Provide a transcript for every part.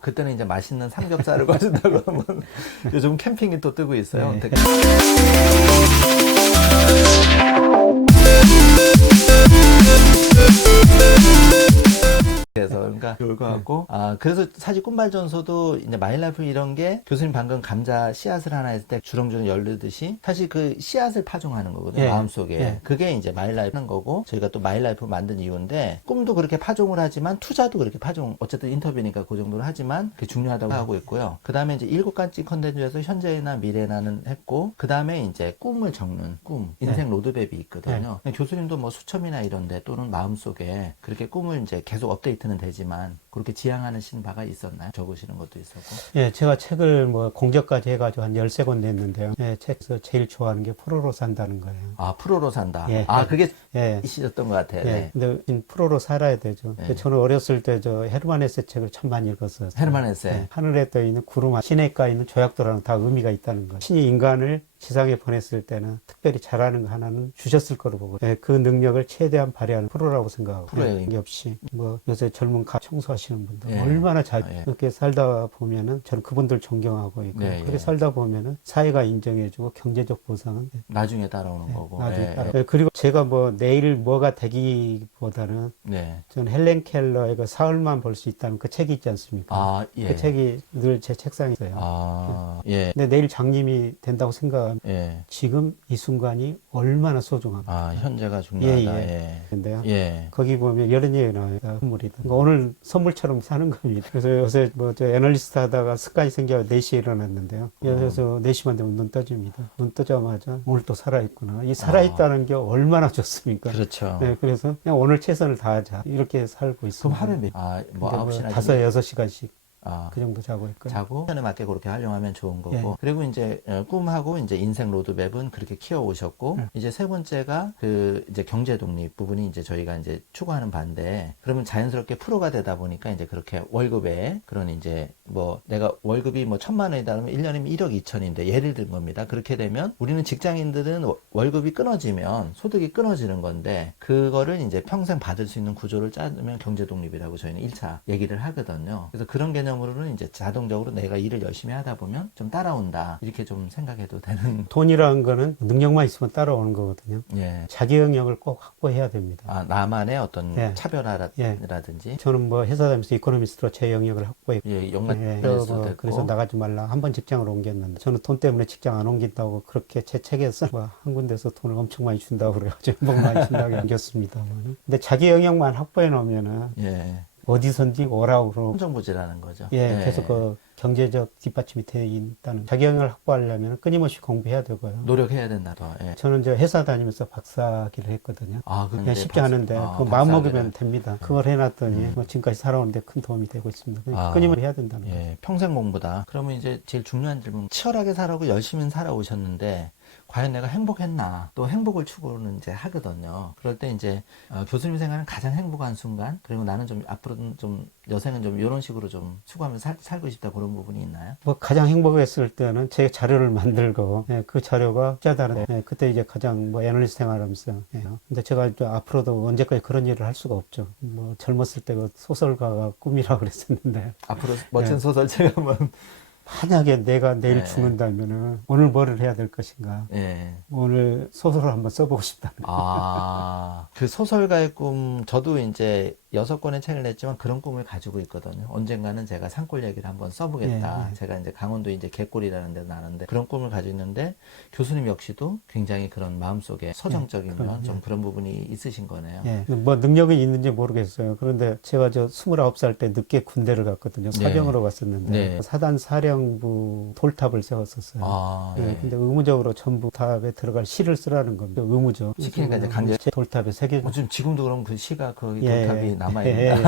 그때는 이제 맛있는 삼겹살을 가진다고 하면 요즘 캠핑이 또 뜨고 있어요. 네. 되게 그래서 그러니까 좋을 것 같고 그래서 사실 꿈발전소도 이제 마일라이프 이런 게 교수님 방금 감자 씨앗을 하나 했을 때 주렁주렁 열르듯이 사실 그 씨앗을 파종하는 거거든요. 예. 마음속에 예. 그게 이제 마일라이프 하는 거고 저희가 또 마일라이프 만든 이유인데 꿈도 그렇게 파종을 하지만 투자도 그렇게 파종 어쨌든 인터뷰니까 그 정도로 하지만 그게 중요하다고 하고 있고요. 그 다음에 이제 7가지 컨텐츠에서 현재나 미래나는 했고 그 다음에 이제 꿈을 적는 꿈 인생 로드맵이 있거든요. 교수님도 뭐 수첩이나 이런데 또는 마음속에 그렇게 꿈을 이제 계속 업데이트는 되지만 그렇게 지향하는 바가 있었나요? 적으시는 것도 있었고. 예, 제가 책을 뭐 공저까지 해가지고 한 13권 냈는데요. 예, 책에서 제일 좋아하는 게 프로로 산다는 거예요. 아, 프로로 산다. 예. 그게 예. 있으셨던 것 같아요. 예. 네. 근데 프로로 살아야 되죠. 네. 저는 어렸을 때 저 헤르만 헤세 책을 참 많이 읽었어요. 헤르만 헤세. 예. 하늘에 떠 있는 구름, 시내가에 있는 조약도라는 다 의미가 있다는 거예요. 신이 인간을 지상에 보냈을 때는 특별히 잘하는 거 하나는 주셨을 거로 보고 그 능력을 최대한 발휘하는 프로라고 생각하고 프로예요. 예, 없이 뭐 요새 젊은 가 청소하시는 분들 예. 얼마나 잘 예. 그렇게 살다 보면은 저는 그분들 존경하고 있고 네, 그렇게 예. 살다 보면은 사회가 인정해주고 경제적 보상은 나중에 따라오는 거고. 나중에 예. 따라. 그리고 제가 뭐 내일 뭐가 되기보다는 네. 저는 헬렌 켈러의 그 사흘만 볼 수 있다는 그 책이 있지 않습니까? 예. 그 책이 늘 제 책상에 있어요. 예. 근데 내일 장님이 된다고 생각하면 예. 지금 이 순간이 얼마나 소중합니까? 현재가 중요하다. 예. 근데요. 예. 거기 보면 이런 얘기 나와요. 선물이다. 그러니까 오늘 선물처럼 사는 겁니다. 그래서 요새 뭐 저 애널리스트 하다가 습관이 생겨 4시에 일어났는데요. 그래서 4시만 되면 눈 떠집니다. 눈 뜨자마자 오늘 또 살아있구나. 이 살아있다는 게 얼마나 좋습니까? 그렇죠. 네, 그래서 그냥 오늘 최선을 다하자. 이렇게 살고 그럼 있습니다. 하루에 뭐 9시나 5-6시간씩 그 정도 자고 있고요. 자고 시간에 맞게 그렇게 활용하면 좋은 거고 예. 그리고 이제 꿈하고 이제 인생 로드맵은 그렇게 키워 오셨고 이제 세 번째가 그 이제 경제 독립 부분이 이제 저희가 이제 추구하는 반대 그러면 자연스럽게 프로가 되다 보니까 이제 그렇게 월급에 그런 이제 뭐 내가 월급이 뭐 1,000만 원이다 그러면 1년이면 1억 2천인데 예를 든 겁니다. 그렇게 되면 우리는 직장인들은 월급이 끊어지면 소득이 끊어지는 건데 그거를 이제 평생 받을 수 있는 구조를 짜면 경제 독립이라고 저희는 1차 얘기를 하거든요. 그래서 그런 개념으로는 이제 자동적으로 내가 일을 열심히 하다 보면 좀 따라온다 이렇게 좀 생각해도 되는. 돈이라는 거는 능력만 있으면 따라오는 거거든요. 예. 자기 영역을 꼭 확보해야 됩니다. 나만의 어떤 예. 차별화라든지. 저는 뭐 회사 다니면서 이코노미스트로 제 영역을 확보했고 영만 그래서 나가지 말라 한 번 직장을 옮겼는데 저는 돈 때문에 직장 안 옮긴다고 그렇게 제 책에서 한 군데서 돈을 엄청 많이 준다고 그래가지고 복 많이 준다고 옮겼습니다. 근데 자기 영역만 확보해 놓으면은 어디선지 오라고 그러고 행정부지라는 거죠. 계속 그 경제적 뒷받침이 돼 있다는 자기 영역을 확보하려면 끊임없이 공부해야 되고요. 노력해야 된다 더. 저는 저 회사 다니면서 박사기를 했거든요. 그냥 쉽지 않은데 그 마음 먹으면 됩니다. 그걸 해놨더니 뭐 지금까지 살아오는데 큰 도움이 되고 있습니다. 끊임없이 해야 된다는 거죠. 평생 공부다. 그러면 이제 제일 중요한 질문. 치열하게 살아오고 열심히 살아오셨는데 과연 내가 행복했나? 또 행복을 추구는 이제 하거든요. 그럴 때 이제 교수님 생각하는 가장 행복한 순간 그리고 나는 좀 앞으로는 좀 여생은 좀 이런 식으로 좀 추구하면서 살고 싶다 그런 부분이 있나요? 뭐 가장 행복했을 때는 제 자료를 만들고 그 자료가 짜다는 그때 이제 가장 뭐 애널리스트 생활하면서 근데 제가 앞으로도 언제까지 그런 일을 할 수가 없죠. 뭐 젊었을 때 그 소설가가 꿈이라고 그랬었는데 앞으로 멋진 소설책 한번 만약에 내가 내일 죽는다면은 오늘 뭐를 해야 될 것인가? 오늘 소설을 한번 써보고 싶다는. 그 소설가의 꿈, 저도 이제 6권의 책을 냈지만 그런 꿈을 가지고 있거든요. 언젠가는 제가 산골 얘기를 한번 써보겠다. 제가 이제 강원도 이제 갯골이라는 데도 나는데 그런 꿈을 가지고 있는데 교수님 역시도 굉장히 그런 마음속에 서정적인 좀 그런 부분이 있으신 거네요. 뭐 능력이 있는지 모르겠어요. 그런데 제가 저 29살 때 늦게 군대를 갔거든요. 사병으로 갔었는데 사단 사령부 돌탑을 세웠었어요. 근데 의무적으로 전부 탑에 들어갈 시를 쓰라는 겁니다. 의무죠. 시키니까 이제 강제. 돌탑에 새겨. 지금도 그럼 그 시가 그 돌탑이 남아있는.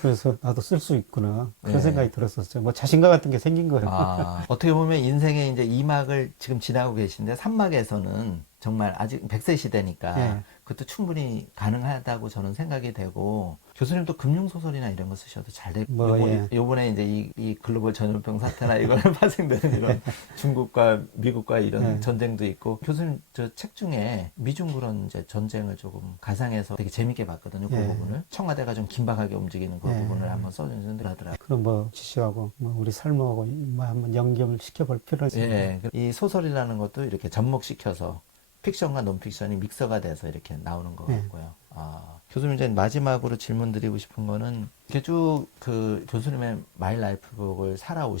그래서 나도 쓸 수 있구나. 그런 생각이 들었었어요. 뭐 자신감 같은 게 생긴 거예요. 어떻게 보면 인생의 이제 2막을 지금 지나고 계신데 3막에서는 정말 아직 100세 시대니까 그것도 충분히 가능하다고 저는 생각이 되고 교수님도 금융소설이나 이런 거 쓰셔도 잘 될 뭐, 예. 요번에 이제 이 글로벌 전염병 사태나 이걸 파생되는 이런 중국과 미국과 이런 예. 전쟁도 있고 교수님 저 책 중에 미중 그런 이제 전쟁을 조금 가상해서 되게 재밌게 봤거든요. 그 예. 부분을 청와대가 좀 긴박하게 움직이는 그 예. 부분을 한번 써주는데 하더라고요. 그럼 뭐 지식하고 뭐 우리 삶하고 뭐 한번 연결을 시켜볼 필요가 있습니다. 예, 이 소설이라는 것도 이렇게 접목시켜서 픽션과 논픽션이 믹서가 돼서 이렇게 나오는 것 예. 같고요. 아, 교수님 이제 마지막으로 질문 드리고 싶은 거는 이렇게 쭉 그 교수님의 마이 라이프북을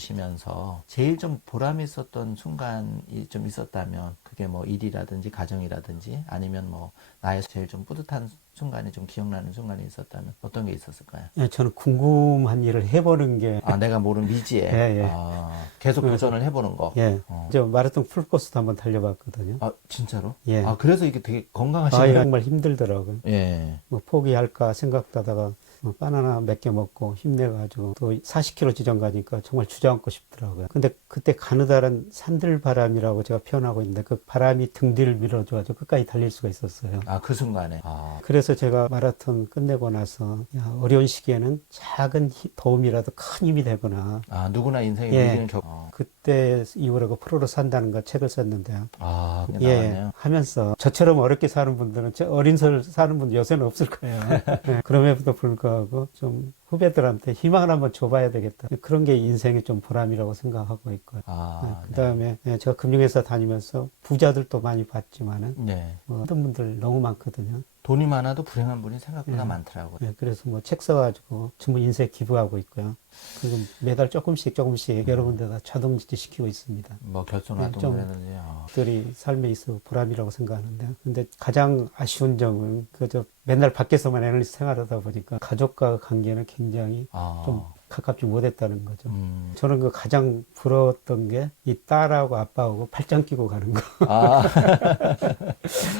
살아오시면서 제일 좀 보람 있었던 순간이 좀 있었다면 그게 뭐 일이라든지 가정이라든지 아니면 뭐 나의 제일 좀 뿌듯한 순간이 좀 기억나는 순간이 있었다면 어떤 게 있었을까요? 예, 저는 궁금한 일을 해보는 게 아, 내가 모르는 미지에 예, 예. 아, 계속 도전을 해보는 거. 예. 어. 저 마라톤 풀코스도 한번 달려봤거든요. 아, 진짜로? 예. 아, 그래서 이게 되게 아, 건강하시네요. 정말 힘들더라고요. 예. 뭐 포기할까 생각하다가 뭐 바나나 몇 개 먹고 힘내가지고 또 40km 지점 가니까 정말 주저앉고 싶더라고요. 근데 그때 가느다란 산들바람이라고 제가 표현하고 있는데 그 바람이 등 뒤를 밀어줘가지고 끝까지 달릴 수가 있었어요. 아, 그 순간에. 아, 그래서 제가 마라톤 끝내고 나서 야, 어려운 시기에는 작은 도움이라도 큰 힘이 되구나. 아, 누구나 인생에 예. 위기는 그때 이후로 그 프로로 산다는 거 책을 썼는데요. 아, 그게 예, 나왔네요. 하면서 저처럼 어렵게 사는 분들은 어린 설 사는 분 요새는 없을 거예요. 예, 그럼에도 불구하고 좀 후배들한테 희망을 한번 줘봐야 되겠다. 그런 게 인생의 좀 보람이라고 생각하고 있고요. 아, 그 다음에 제가 금융회사 다니면서 부자들도 많이 봤지만은 네. 뭐 어떤 분들 너무 많거든요. 돈이 많아도 불행한 분이 생각보다 예. 많더라고요. 예, 그래서 뭐 책 써가지고 전부 인쇄 기부하고 있고요. 그리고 매달 조금씩 여러 군데다 자동지지 시키고 있습니다. 뭐 좀- 결손아동이라든지. 들이 삶에 있어 보람이라고 생각하는데요. 근데 가장 아쉬운 점은 그저 맨날 밖에서만 에너지 생활하다 보니까 가족과 관계는 굉장히 아, 좀 가깝지 못했다는 거죠. 음. 저는 그 가장 부러웠던 게 이 딸하고 아빠하고 팔짱 끼고 가는 거. 아,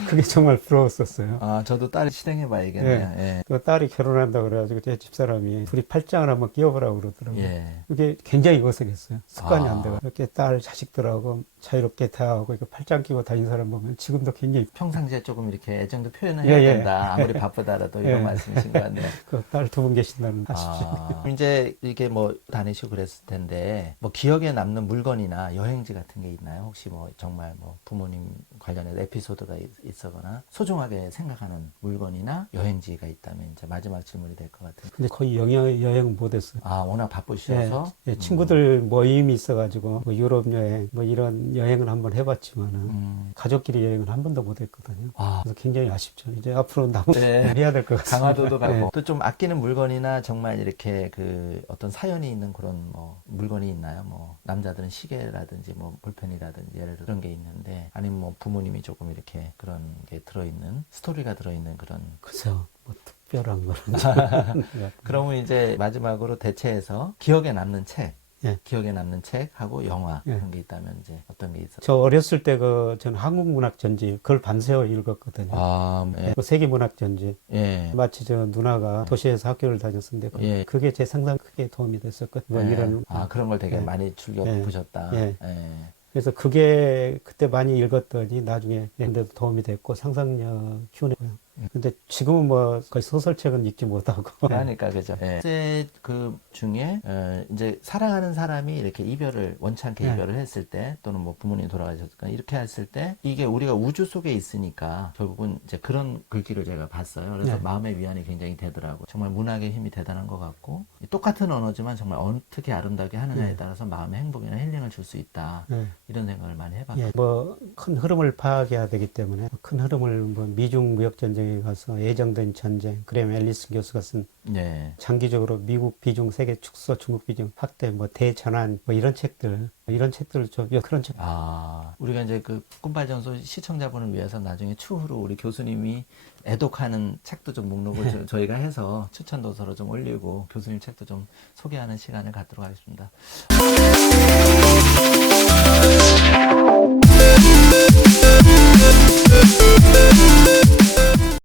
그게 정말 부러웠었어요. 아, 저도 딸이 실행해봐야겠네요. 예. 그 딸이 결혼한다 그래가지고 제 집사람이 둘이 팔짱을 한번 끼워보라고 그러더라고요. 예. 그게 굉장히 어색했어요. 습관이 아. 안 돼요. 이렇게 딸 자식들하고 자유롭게 대화하고 이렇게 팔짱 끼고 다니는 사람 보면 지금도 굉장히 평상시에 조금 이렇게 애정도 표현을 예, 해야 예. 된다. 아무리 바쁘다라도 이런 예. 말씀이신 것 같네요. 그 딸 두 분 계신다는 아쉽죠. 아, 이제 이게 뭐 다니시고 그랬을 텐데 뭐 기억에 남는 물건이나 여행지 같은 게 있나요? 혹시 뭐 정말 뭐 부모님 관련해서 에피소드가 있거나 소중하게 생각하는 물건이나 여행지가 있다면 이제 마지막 질문이 될 것 같은데. 근데 거의 여행 못했어요. 아, 워낙 바쁘셔서. 예, 친구들 모임이 있어가지고 뭐 유럽 여행 뭐 이런 여행을 한번 해봤지만은 가족끼리 여행을 한 번도 못했거든요. 아, 그래서 굉장히 아쉽죠. 이제 앞으로 나무 네. 해야 될 것 같습니다. 강화도도 가고 예. 또 좀 아끼는 물건이나 정말 이렇게 그 어떤 사연이 있는 그런 뭐 물건이 있나요? 뭐 남자들은 시계라든지 뭐 볼펜이라든지 예를 들어 그런 게 있는데 아니면 뭐 부모님이 조금 이렇게 그런 게 들어있는 스토리가 들어있는 그런 그래서 뭐 특별한 거는 그러면 이제 마지막으로 대체해서 기억에 남는 책 예. 기억에 남는 책하고 영화 예. 그런 게 있다면 이제 어떤 게 있어요? 저 어렸을 때 저는 한국문학 전집 그걸 밤새워 읽었거든요. 아, 예. 그 세계문학 전집 예. 마치 저 누나가 도시에서 학교를 다녔었는데 예. 그게 제 상당 크게 도움이 됐었거든요. 예. 이런 아, 그런 걸 되게 예. 많이 즐겨 예. 보셨다. 예. 예. 그래서 그게 그때 많이 읽었더니 나중에 근데도 도움이 됐고 상상력 키우고요. 근데 지금은 뭐 거의 소설책은 읽지 못하고 그러니까 그죠. 예. 그 중에 이제 사랑하는 사람이 이렇게 원치 않게 예. 이별을 했을 때 또는 뭐 부모님이 돌아가셨거나 이렇게 했을 때 이게 우리가 우주 속에 있으니까 결국은 이제 그런 글귀를 제가 봤어요. 그래서 네. 마음의 위안이 굉장히 되더라고. 정말 문학의 힘이 대단한 것 같고 똑같은 언어지만 정말 어떻게 아름답게 하느냐에 네. 따라서 마음의 행복이나 힐링을 줄 수 있다. 예. 이런 생각을 많이 해봤거든요. 예, 뭐 큰 흐름을 파악해야 되기 때문에 큰 흐름을 뭐 미중 무역 전쟁에 가서 예정된 전쟁, 그램 앨리슨 교수가 쓴 네. 장기적으로 미국 비중 세계 축소 중국 비중 확대 뭐 대전환 뭐 이런 책들 좀 그런 책 아, 우리가 이제 그 꿈발전소 시청자분을 위해서 나중에 추후로 우리 교수님이 애독하는 책도 좀 목록을 저희가 해서 추천 도서로 좀 올리고 교수님 책도 좀 소개하는 시간을 갖도록 하겠습니다.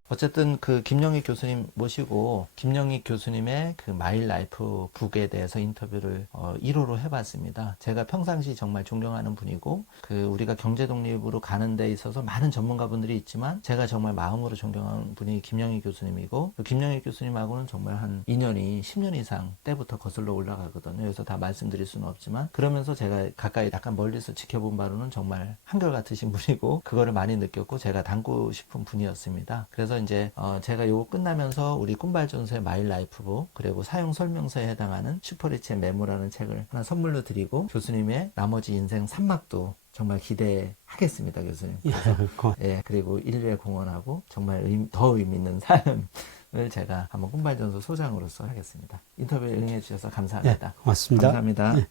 어쨌든 그 김영익 교수님 모시고 김영익 교수님의 그 마일 라이프 북에 대해서 인터뷰를 1호로 해봤습니다. 제가 평상시 정말 존경하는 분이고 그 우리가 경제 독립으로 가는 데 있어서 많은 전문가분들이 있지만 제가 정말 마음으로 존경하는 분이 김영익 교수님이고 그 김영익 교수님하고는 정말 한 2년이 10년 이상 때부터 거슬러 올라가거든요. 그래서 다 말씀드릴 수는 없지만 그러면서 제가 가까이 약간 멀리서 지켜본 바로는 정말 한결같으신 분이고 그거를 많이 느꼈고 제가 닮고 싶은 분이었습니다. 그래서 이제 제가 요거 끝나면서 우리 꿈발전소의 마일 라이프북 그리고 사용 설명서에 해당하는 슈퍼리치의 메모라는 책을 하나 선물로 드리고 교수님의 나머지 인생 3막도 정말 기대하겠습니다, 교수님. 그래서, 예, 그리고 인류에 공헌하고 정말 더 의미 있는 삶을 제가 한번 꿈발전소 소장으로서 하겠습니다. 인터뷰에 응해주셔서 감사합니다. 고맙습니다. 감사합니다.